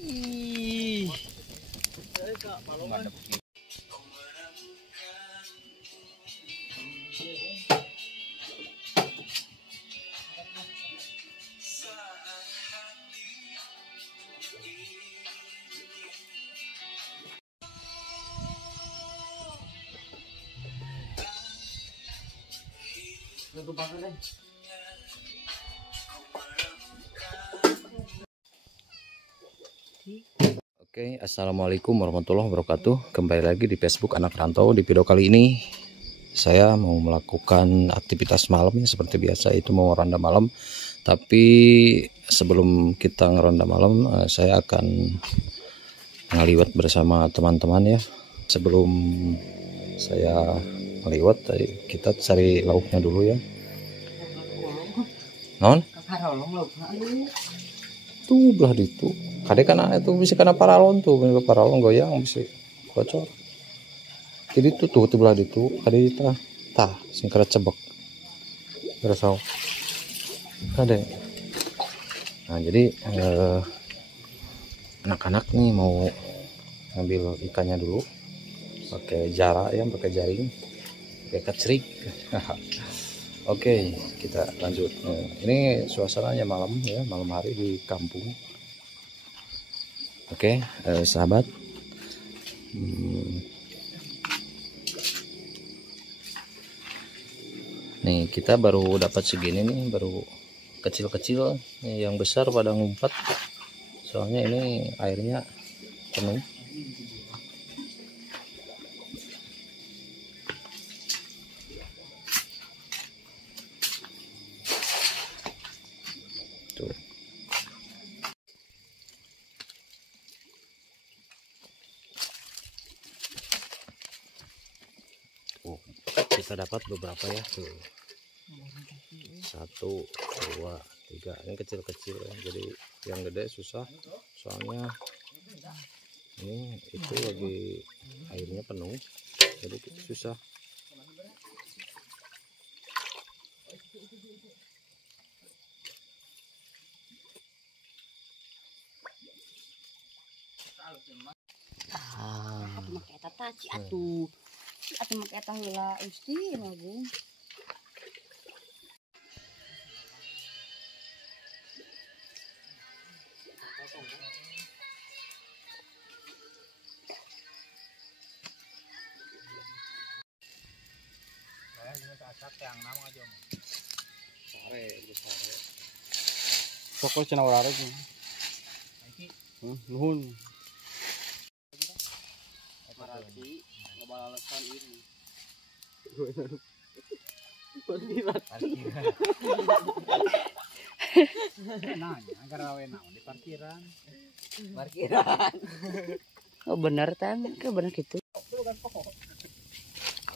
Ih. Oke, assalamualaikum warahmatullahi wabarakatuh. Kembali lagi di Facebook Anak Rantau. Di video kali ini saya mau melakukan aktivitas malam ya, seperti biasa, itu mau ronda malam. Tapi sebelum kita ngeronda malam, saya akan ngeliwat bersama teman-teman ya. Sebelum saya ngeliwat, kita cari lauknya dulu ya. Non? Tuh belah itu kadek kan itu bisa kena paralon tuh, paralon goyang bisa bocor. Jadi tuh belah itu kadek tah singkara cebek berasal kadek. Nah jadi anak-anak nih mau ngambil ikannya dulu pakai jarak ya, pakai jaring, pakai kecrik. Oke, kita lanjut. Ini suasananya malam ya, malam hari di kampung. Oke, sahabat. Nih kita baru dapat segini nih, baru kecil-kecil. Yang besar pada ngumpat. Soalnya ini airnya penuh. Kita dapat beberapa ya tuh, 1, 2, 3. Ini kecil-kecil ya, jadi yang gede susah soalnya ini itu lagi airnya penuh, jadi susah. Pakai tataci atuh pakai heula usti lagu. Yang nama aja sare besar. Pokok cenah urarek nih. Nuhun. Parati ngebalalesan ini. Parkiran. Nanya, garawe naon di parkiran. Parkiran. Oh bener tan, ke bener gitu.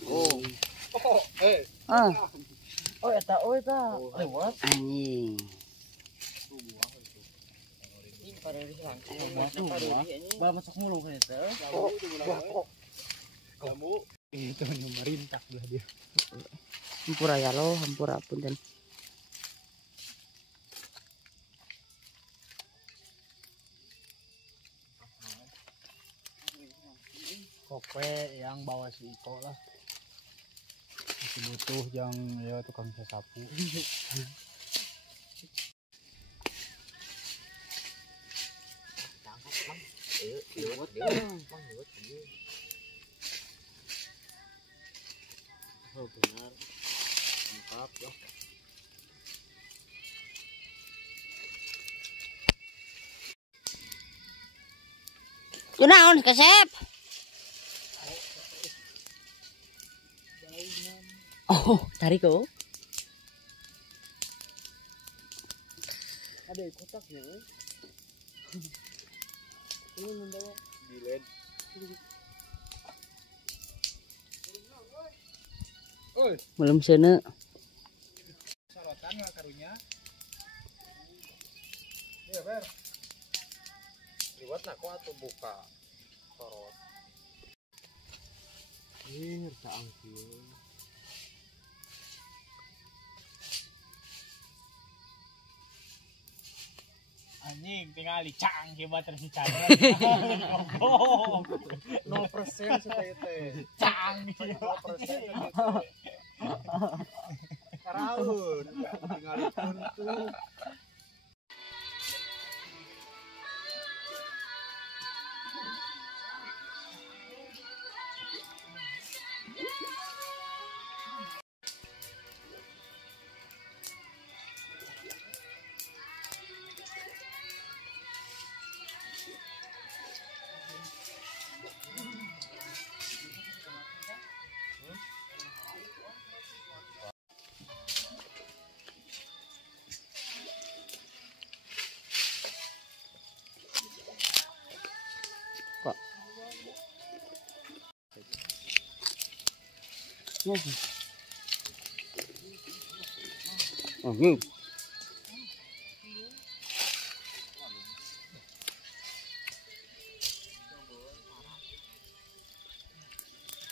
Oh. Ah, Oh eta lewat anjing. pareri langsung. Bawa masuk mulu kan itu. Kamu Itu memerintah belah dia. Hampura ya lo, hampura punten. Kope yang bawa si Iko lah. Masih butuh yang ya tukang sapu. Oh benar. Mantap ya. Kunaon kesep? Oh, tarik kok. Ada kotak ya. Ini membawa bilet. Oi, Belum seuneu. sorotan nggak karunya? Iya ber. Liwat nak kok atau buka sorot? Ini tak angkir. Anjing tinggal dicang hebat terus dicang. 0% saya teh. Cang. 0% Karaun tinggal tuh.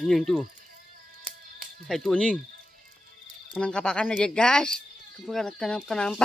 Anjing tuh. Kayak tuh anjing. Penangkapan aja guys. Kenapa?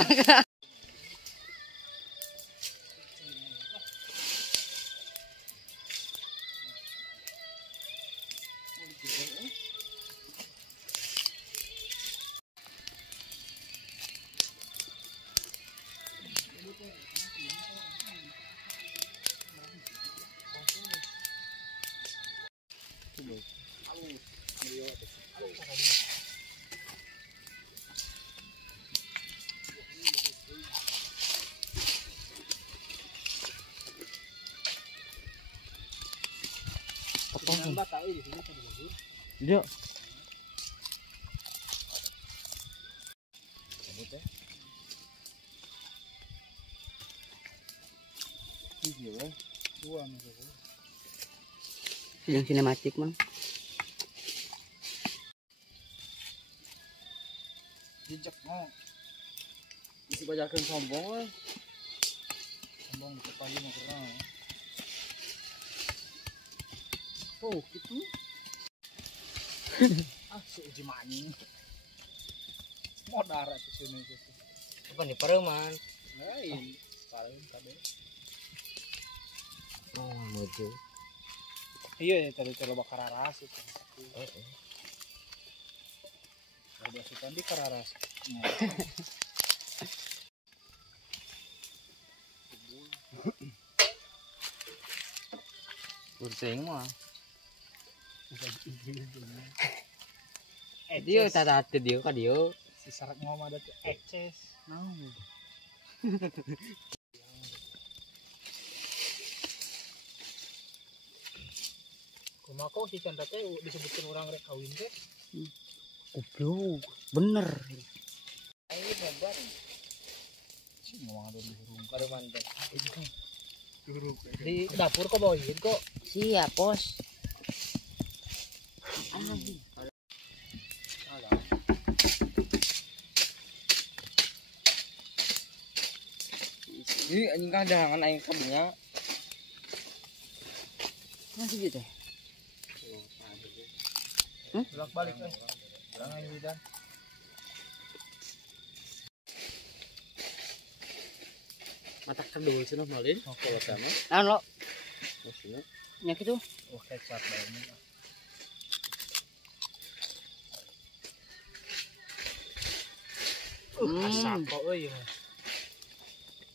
Dia. Film sinematik mang. Jejak mau. Isi bajakan sombong we. Sombong di kepala mah gerang. Oh, gitu. Si uji maning. Modar atuh sini gitu. Apa nih pereman? Lain. Paling kade. Oh, muncul. Iya, tadi coba kararas itu. Ada sukan di kararas. Kursing mah. Dia tata dia ka dia. Si sarak mau ada tuh ekses. Naon? Kumaha si Chandra teh disebutkan orang rek kawin teh. Goblok. Bener. Ayo babar. Si ngomong ada di hurung. Pereman teh. Di dapur kok bawain kok. Siap, Bos. Anjing. Ih, anjing kadangan aing kabinya. Masih gitu. Bolak balik Jangan aing lidah. Mata kedul cenah malin. Kalau sama. Naon lo? Maksudnya Nya kitu. Oh, kecap bae. Asap kok euy.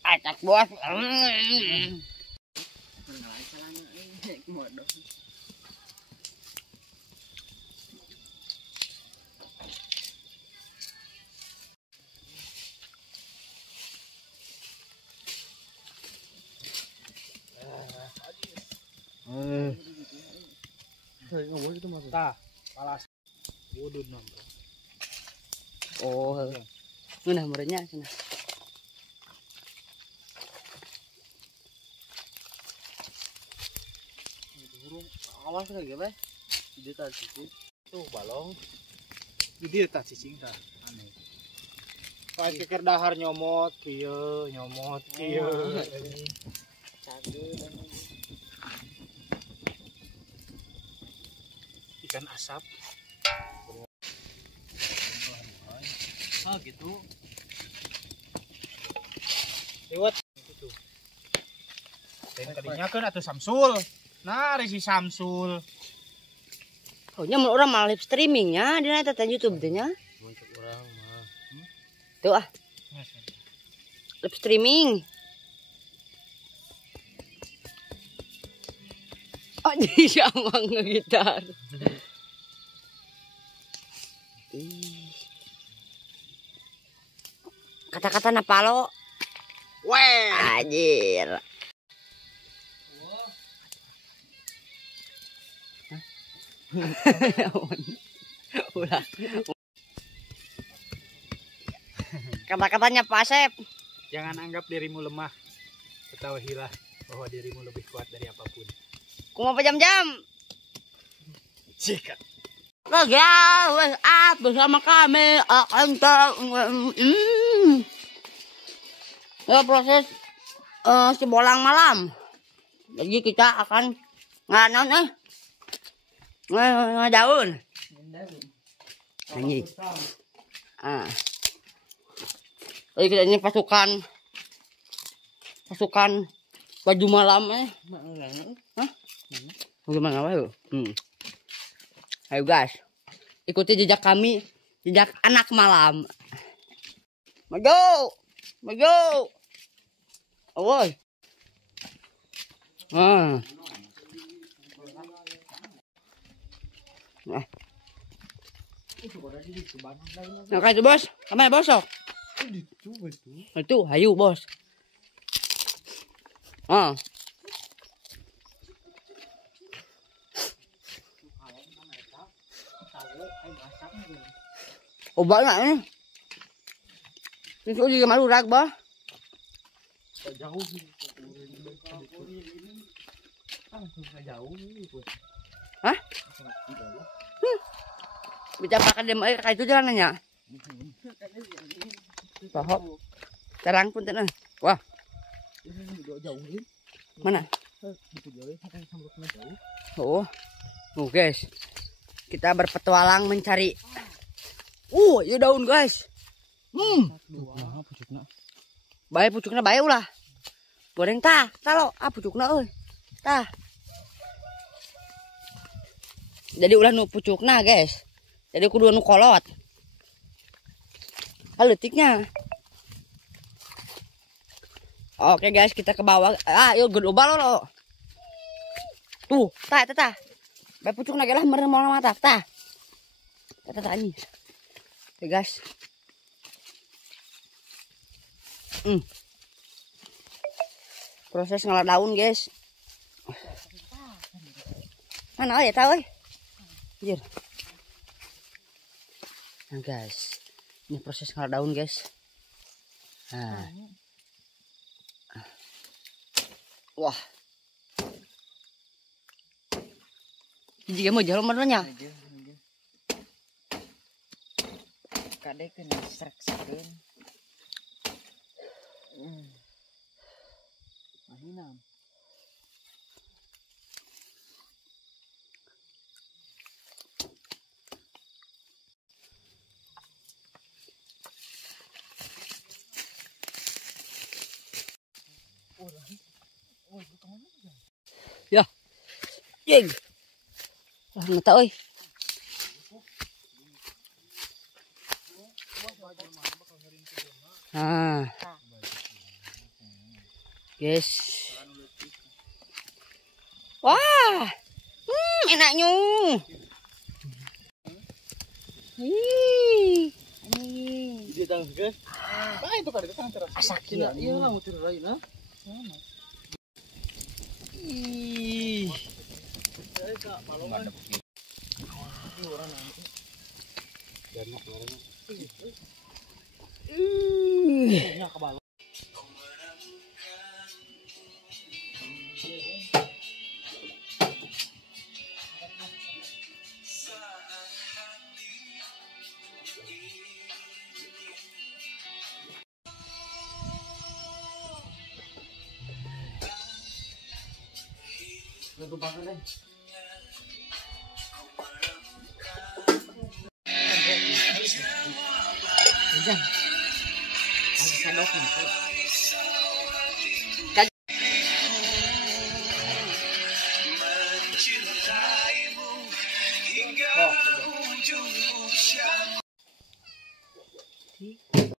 Acak, Bos. Tah, palas. Wudun nambah. Oh. Ngeunah meureunnya cenah. burung awas lagi apa? Dia tadi tuh balong. Jadi tak cicing tah aneh. Pakai keker dahar nyomot kieu, nyomot kieu. Ikan asap. Oh gitu. Lewat itu. Dan kadinya kan atuh Samsul. Nah, si Samsul. Oh, nya mun urang mah live streamingnya di eta teh YouTube teh nya. Untuk orang mah. Tuh ah, live streaming. Oh, jadi siapa ngegitar? Kata-kata napalo. Weh. Anjir. Ulah. Kata-katanya Pak Asep. Jangan anggap dirimu lemah. Ketahuilah bahwa dirimu lebih kuat dari apapun. Kumaha jam-jam? Jika Kegawe bersama kami akan ya proses si bolang malam. Jadi kita akan nganon daun. Anjing. Jadi kita ini pasukan baju malam Hah? Bagaimana apa yuk? Ayo guys, ikuti jejak kami, jejak anak malam. Maju, maju. Awoy. Nah, kayak itu bos, kamera bosok. Itu, hayu bos. Oh banyak ini. Ini juga malu rak bah. Jauh. Hah? Bisa pakai dem air kayak itu jalanannya. Paham. Terang pun tenang. Wah. Mana? Oh. Oh guys. Kita berpetualang mencari. Ya daun guys. Bae pucukna bae ulah. Goreng tah, lo, pucukna euy. Tah. Jadi ulah nu pucukna guys. Jadi kudu nu kolot. Leutiknya. Oke guys, kita ke bawah. Yuk gedobal lo. Tuh, tah. Bae pucukna ge lah meureun moal mata tah. Tah anjing. Oke guys. Proses ngelar daun guys. Mana ya tahu Anjir. Nah guys, ini proses ngelar daun guys. Nah. Wah. Jika mau jalan mana? Kadek kena serak-sekin. Mahinam. Ya. Jeng. Nggak tahu Guys. Wah. Enaknya. Di tang guys. itu kan itu teras. Asakina iya lah mutir lain ah. Ih. Di